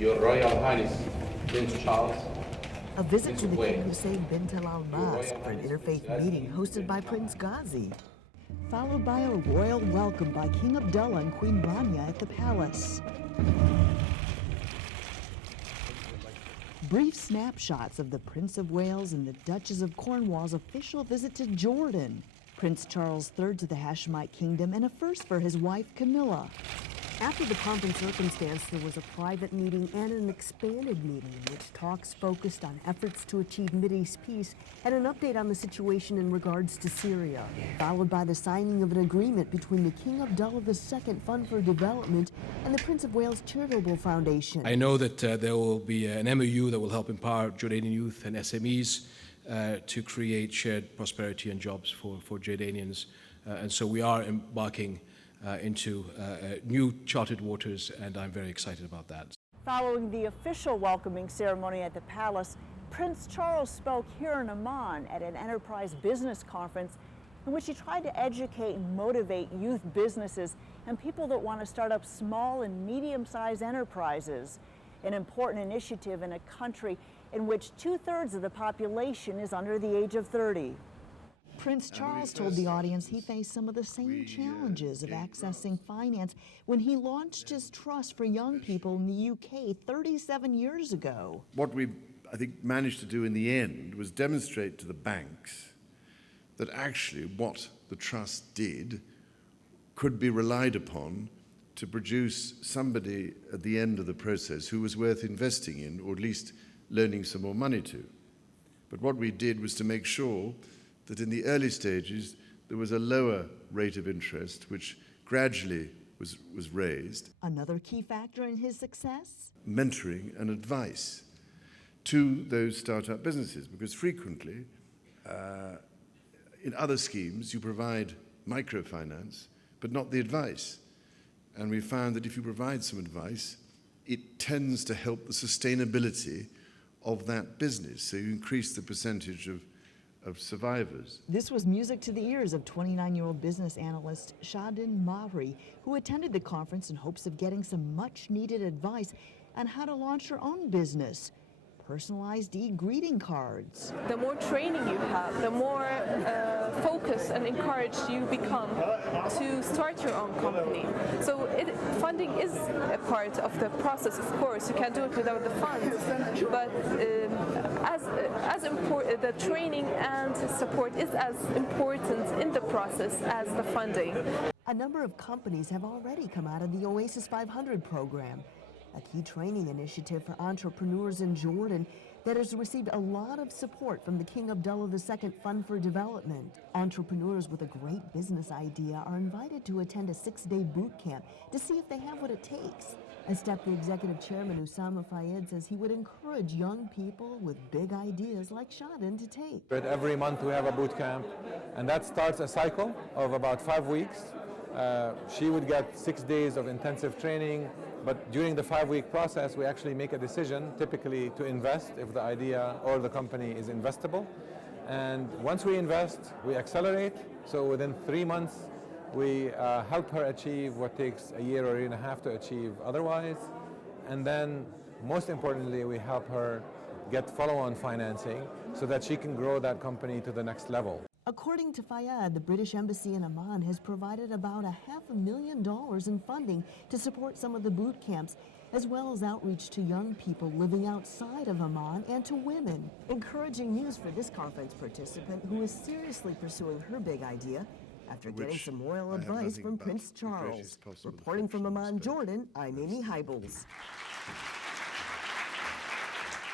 Your Royal Highness, Prince Charles. A visit to the King Hussein bin Talal Mosque for an interfaith meeting hosted by Prince Ghazi, followed by a royal welcome by King Abdullah and Queen Rania at the palace. Brief snapshots of the Prince of Wales and the Duchess of Cornwall's official visit to Jordan. Prince Charles III to the Hashemite Kingdom, and a first for his wife Camilla. After the pomp and circumstance, there was a private meeting and an expanded meeting in which talks focused on efforts to achieve Mideast peace and an update on the situation in regards to Syria, followed by the signing of an agreement between the King Abdullah II Fund for Development and the Prince of Wales Charitable Foundation. I know that there will be an MOU that will help empower Jordanian youth and SMEs to create shared prosperity and jobs for Jordanians. And so we are embarking into new charted waters, and I'm very excited about that. Following the official welcoming ceremony at the palace, Prince Charles spoke here in Amman at an enterprise business conference in which he tried to educate and motivate youth businesses and people that want to start up small and medium-sized enterprises, an important initiative in a country in which 2/3 of the population is under the age of 30. Prince Charles told the audience he faced some of the same challenges of accessing finance when he launched his trust for young people in the UK 37 years ago. What we, I think, managed to do in the end was demonstrate to the banks that actually what the trust did could be relied upon to produce somebody at the end of the process who was worth investing in, or at least lending some more money to. But what we did was to make sure that in the early stages there was a lower rate of interest, which gradually was raised. Another key factor in his success? Mentoring and advice to those startup businesses, because frequently in other schemes you provide microfinance, but not the advice. And we found that if you provide some advice, it tends to help the sustainability of that business. So you increase the percentage of survivors. This was music to the ears of 29-year-old business analyst Shadin Mahri, who attended the conference in hopes of getting some much-needed advice on how to launch her own business. Personalized e-greeting cards. The more training you have, the more focused and encouraged you become to start your own company. So funding is a part of the process, of course. You can't do it without the funds. But as important, the training and support is as important in the process as the funding. A number of companies have already come out of the Oasis 500 program, a key training initiative for entrepreneurs in Jordan that has received a lot of support from the King Abdullah II Fund for Development. Entrepreneurs with a great business idea are invited to attend a 6-day boot camp to see if they have what it takes. A step the executive chairman Usama Fayed says he would encourage young people with big ideas like Shadin to take. But every month we have a boot camp, and that starts a cycle of about 5 weeks. She would get 6 days of intensive training, but during the 5-week process we actually make a decision, typically to invest if the idea or the company is investable. And once we invest, we accelerate. So within 3 months we help her achieve what takes a year or a year and a half to achieve otherwise. And then most importantly, we help her get follow-on financing so that she can grow that company to the next level. According to Fayed, the British Embassy in Amman has provided about $500,000 in funding to support some of the boot camps, as well as outreach to young people living outside of Amman and to women. Encouraging news for this conference participant who is seriously pursuing her big idea after getting some royal advice from Prince Charles. Reporting from Amman, Jordan, I'm Amy Hybels.